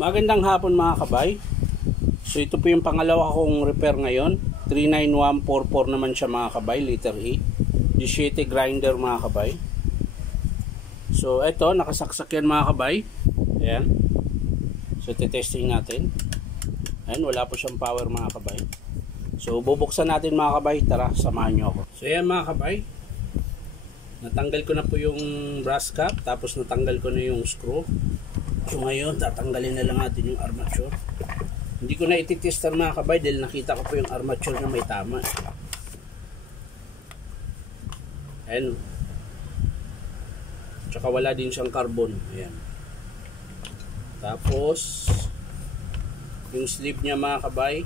Magandang hapon mga kabay. So ito po yung pangalawa kong repair ngayon. 39144 naman siya mga kabay, liter E. 17 grinder mga kabay. So ito, nakasaksak yan mga kabay. Ayan. So titesting natin. Ayan, wala po siyang power mga kabay. So bubuksan natin mga kabay. Tara, samahan nyo ako. So ayan mga kabay. Natanggal ko na po yung brass cap. Tapos natanggal ko na yung screw. So ngayon, tatanggalin na lang natin yung armature. Hindi ko na ititestar mga kabay dahil nakita ko po yung armature na may tama. Ayan. Tsaka wala din siyang carbon. Ayan. Tapos, yung sleeve niya mga kabay.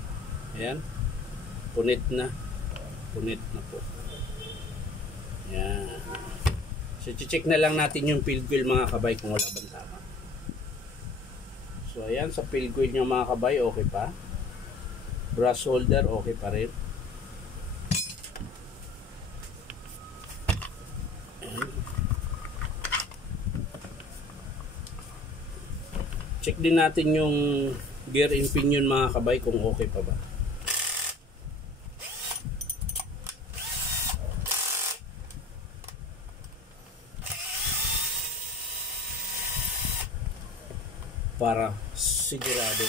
Ayan. Punit na. Punit na po. Ayan. So, check na lang natin yung field wheel mga kabay kung wala bang tama. So ayan, sa field wheel nyo mga kabay, okay pa. Brass holder, okay pa rin. Ayan. Check din natin yung gear and pinion mga kabay kung okay pa ba. Para sigurado.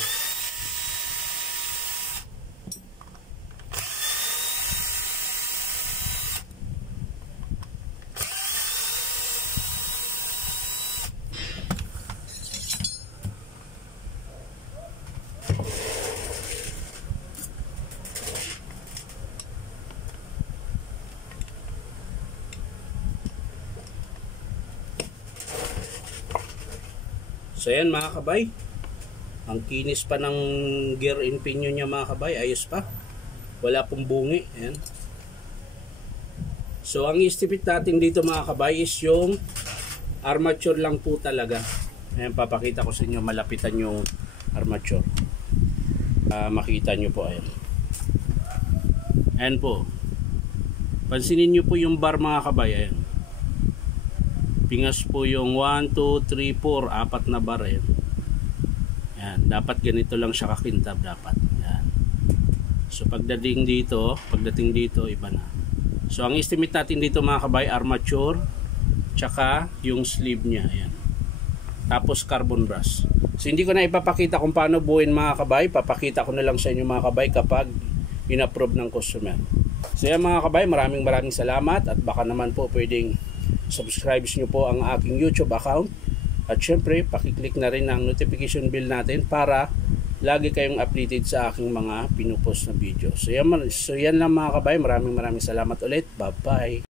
So yan mga kabay, ang kinis pa ng gear and pinion niya mga kabay, ayos pa, wala pong bungi. Ayan. So ang estimate natin dito mga kabay is yung armature lang po talaga. Ayan, papakita ko sa inyo, malapitan yung armature, makita nyo po. Ayan. Ayan po, pansinin nyo po yung bar mga kabay. Ayan, pingas po yung 1, 2, 3, 4, apat na bar. Ayan. Yan, dapat ganito lang siya kakintab dapat. Yan. So pagdating dito, iba na. So ang estimate natin dito mga kabay, armature, tsaka yung sleeve niya. Ayan. Tapos carbon brass. So hindi ko na ipapakita kung paano buuin mga kabay. Papakita ko na lang sa inyo mga kabay kapag in-approve ng customer. So yan mga kabay, maraming salamat. At baka naman po pwedeng subscribe nyo po ang aking YouTube account. At syempre, pakiclick na rin ang notification bell natin para lagi kayong updated sa aking mga pinupost na video. So yan lang mga kabay, maraming salamat ulit. Bye bye.